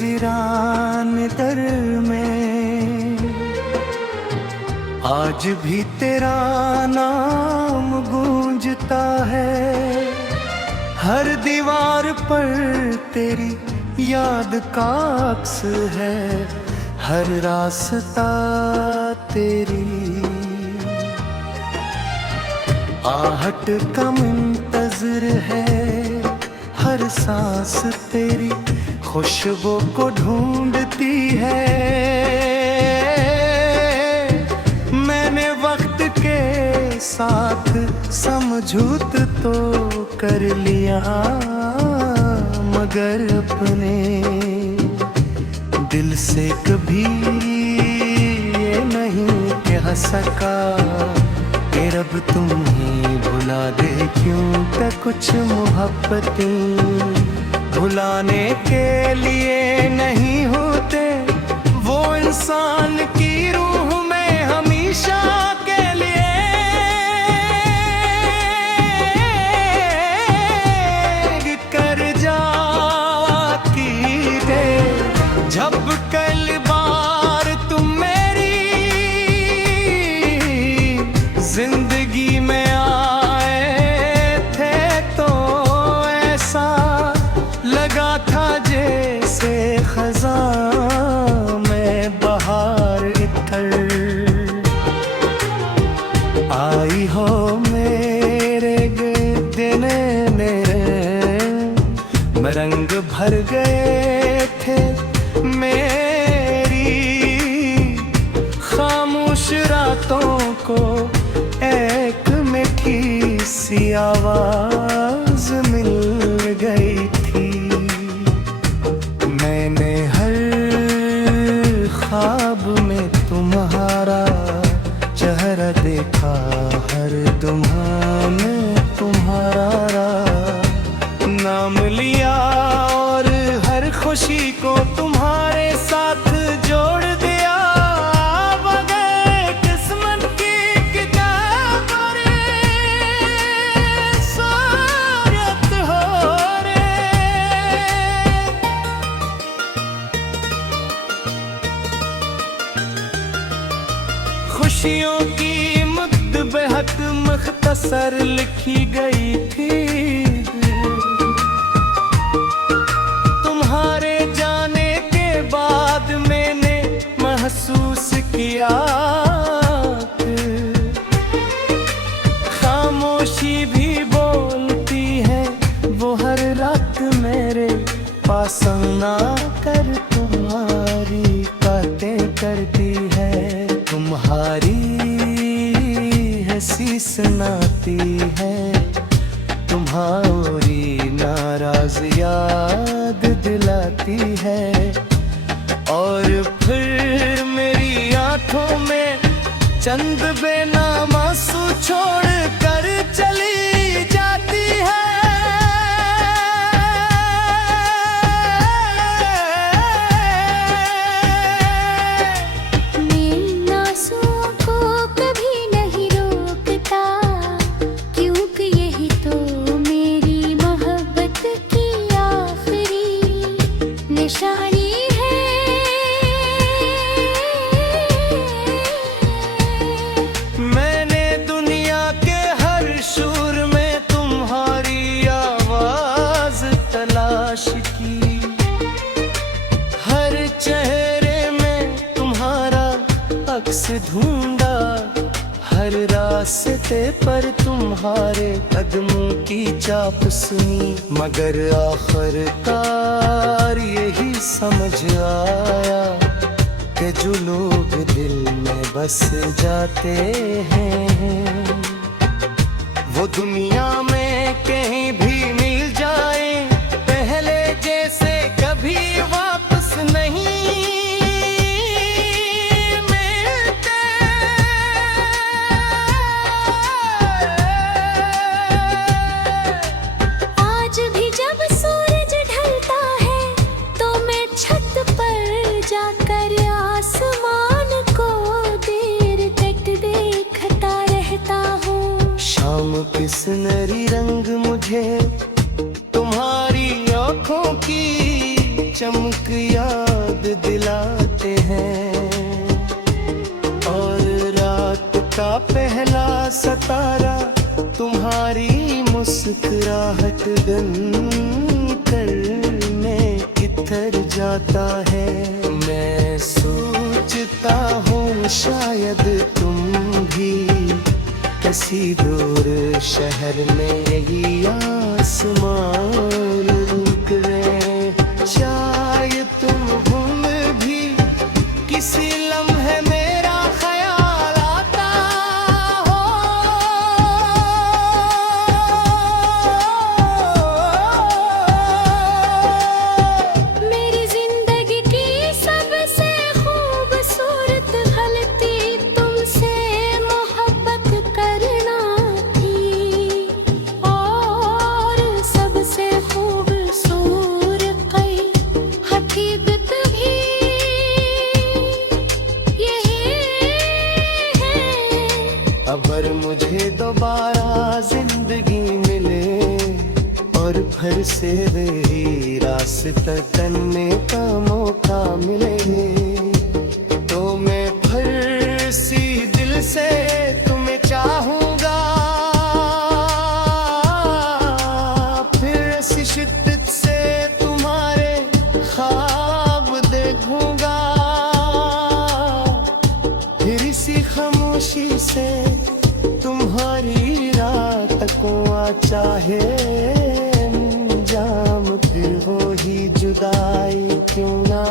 वीरान दर में आज भी तेरा नाम गूंजता है। हर दीवार पर तेरी याद का अक्स है, हर रास्ता तेरी आहट का मुंतज़िर है। हर सांस तेरी खुशबू को ढूंढती है। मैंने वक्त के साथ समझौत तो कर लिया, मगर अपने दिल से कभी ये नहीं कह सका कि रब तुम्हें भुला दे। क्यों कि कुछ मोहब्बतें भुलाने के लिए नहीं होते, वो इंसान की रूह में हमेशा के लिए कर जाती है। जब कल बार तुम मेरी जिंदगी में आए थे तो ऐसा लगा था जैसे खज़ां में बहार इतर आई हो मेरे गिरदे मेरे में रंग भर गए थे मेरी खामोश रातों को एक मीठी सी आवाज मिल गई थी। मैंने हर ख्वाब में तुम्हारा चेहरा देखा, हर दुआ में तुम्हारा नाम लिया और हर खुशी को तुम्हारे साथ जोड़ दिया। बगैर किस्मत की किताब रे सारत हो रे। खुशियों की मुद्द बेहद मुख्तसर लिखी गई थी। तुम्हारे जाने के बाद मैंने महसूस किया खामोशी भी बोलती है। वो हर रात मेरे पास ना कर तुम्हारी बातें करती है। तुम्हारी हंसी सुनाती है, तुम्हारी नाराज याद दिलाती है। और फिर मेरी आंखों में चंद बेनाम आंसू छोड़ कर चली जाती है। मैंने दुनिया के हर शोर में तुम्हारी आवाज तलाश की, हर चेहरे में तुम्हारा अक्स ढूंढा, हर रास्ते पर तुम्हारे कदमों की चाप सुनी। मगर आखिरकार यही समझ आया कि जो लोग दिल में बस जाते हैं वो दुनिया में कहीं भी मिल जाए, पहले जैसे कभी वापस नहीं मिलते। आज भी जब सूरज ढलता है तो मैं छत पर जाकर आसमान को देर तक देखता रहता हूँ। शाम के सुनहरी रंग मुझे तुम्हारी आँखों की चमक याद जाते हैं। और रात का पहला सितारा तुम्हारी मुस्कुराहट गन करने इधर जाता है। मैं सोचता हूँ शायद तुम भी किसी दूर शहर में यही आसमान रुक गए। शायद तुम गुम भी किसी लम्हे मेरा ख्याल आता हो। मेरी जिंदगी की सबसे खूबसूरत गलती तुमसे मोहब्बत करना थी। और सबसे खूबसूरत हकीकत भी यही है। अगर मुझे दोबारा जिंदगी मिले और फिर से वही रास्ता करने का मौका मिले, तो मैं फिर सी दिल से तुम्हें चाहूंगा। फिर इसी शिद्दत से तुम्हारे ख्वाब देखूंगा। फिर इसी खामोशी से तुम्हारी रात को चाहे जाम। फिर वो ही जुदाई क्यों ना